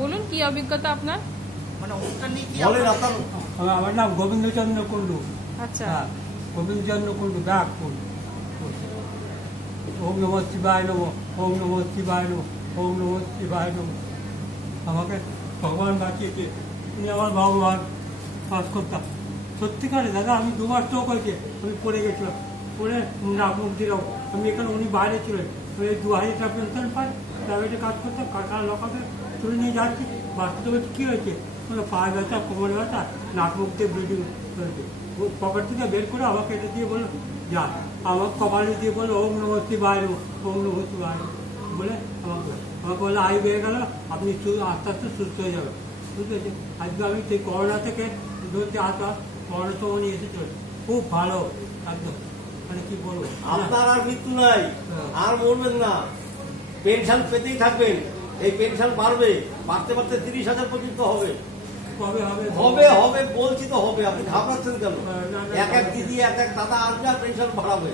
বলুন কি অভিজ্ঞতা আপনার? মানে অনুষ্ঠান নিয়ে কি বলেন আপনার? আমার নাম গোবিন্দচন্দ্র কুন্ডু। আচ্ছা, গোবিন্দচন্দ্র কুন্ডু, ব্যাগপুর। ওম নমঃ শিবায় নমঃ, ওম নমঃ শিবায় নমঃ, ওম নমঃ শিবায় নমঃ। আমাকে ভগবান বাঁচিয়েছে, উনি আমার ভগবান। কাজ করতাম সত্যিকারে দাদা, আমি 2 বার স্ট্রোক হয়েছে, আমি পড়ে গেছিলাম, পড়ে নাক মুখ দিলাম। আমি এখানে, উনি বাইরে ছিলেন, ওই 2000 টাকা পেনশন পাই, প্রাইভেটে কাজ করতাম, কারখানা লকাতে তুলে নিয়ে যাচ্ছি। বাচ্চাদের বলছে কী হয়েছে? মানে পায়ে ব্যথা, কোমরে ব্যথা, নাক মুখ দিয়ে ব্লিডিং হয়েছে। ও পকেট থেকে বের করে আমাকে এটা দিয়ে বললো যা, আমার কপালে দিয়ে বললো ওম নমঃ শিবায় নমঃ, ওম নমঃ শিবায় নমঃ বলে আমাকে বললো আই বেড়ে গেল, আপনি আস্তে আস্তে সুস্থ হয়ে যাবেন। বুঝতে পেরেছি? আজকে আমি সেই করোনা থেকে ধরতে আসা, করোনা তো উনি এসেছিল, খুব ভালো একদম, মানে কি বলবো। আপনার আর মৃত্যু নাই, আর মরবেন না, পেনশন পেতেই থাকবেন। এই পেনশন বাড়বে, বাড়তে বাড়তে 30,000 পর্যন্ত হবে। কবে হবে? হবে হবে বলছি তো হবে, আপনি ঘাবড়াচ্ছেন কেন? এক এক দিদি, এক এক দাদা আসবে আর পেনশন বাড়াবে।